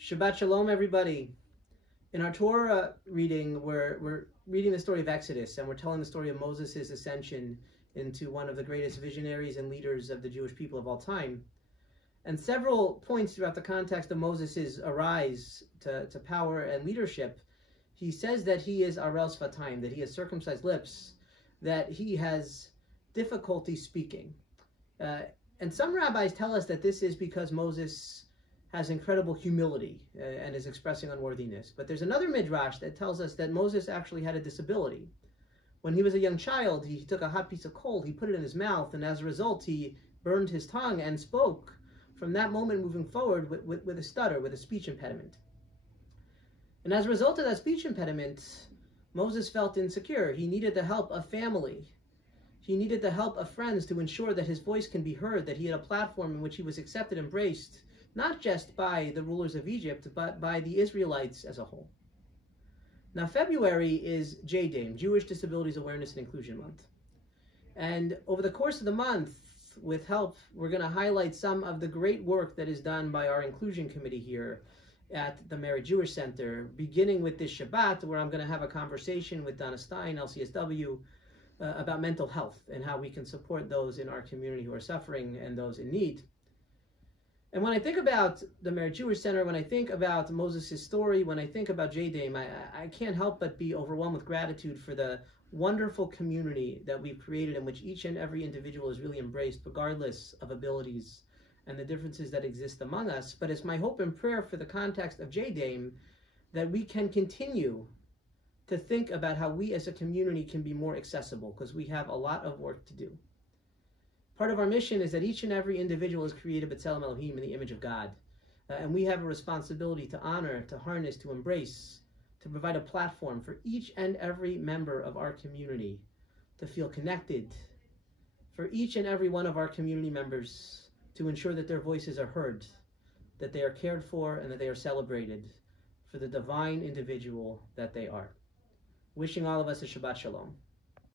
Shabbat Shalom, everybody. In our Torah reading, we're reading the story of Exodus, and we're telling the story of Moses' ascension into one of the greatest visionaries and leaders of the Jewish people of all time. And several points throughout the context of Moses' arise to power and leadership, he says that he is Arel Sfatayim, that he has circumcised lips, that he has difficulty speaking. And some rabbis tell us that this is because Moses has incredible humility and is expressing unworthiness. But there's another midrash that tells us that Moses actually had a disability. When he was a young child, he took a hot piece of coal, he put it in his mouth, and as a result, he burned his tongue and spoke from that moment moving forward with a stutter, with a speech impediment. And as a result of that speech impediment, Moses felt insecure. He needed the help of family. He needed the help of friends to ensure that his voice can be heard, that he had a platform in which he was accepted, embraced, not just by the rulers of Egypt, but by the Israelites as a whole. Now, February is JDAM, Jewish Disabilities Awareness and Inclusion Month. And over the course of the month, with help, we're going to highlight some of the great work that is done by our inclusion committee here at the Merit Jewish Center, beginning with this Shabbat, where I'm going to have a conversation with Donna Stein, LCSW, about mental health and how we can support those in our community who are suffering and those in need. And when I think about the Merit Jewish Center, when I think about Moses' story, when I think about JDAM, I can't help but be overwhelmed with gratitude for the wonderful community that we've created in which each and every individual is really embraced, regardless of abilities and the differences that exist among us. But it's my hope and prayer for the context of JDAM that we can continue to think about how we as a community can be more accessible, because we have a lot of work to do. Part of our mission is that each and every individual is created b'tselem Elohim, in the image of God. And we have a responsibility to honor, to harness, to embrace, to provide a platform for each and every member of our community to feel connected, for each and every one of our community members to ensure that their voices are heard, that they are cared for, and that they are celebrated for the divine individual that they are. Wishing all of us a Shabbat Shalom.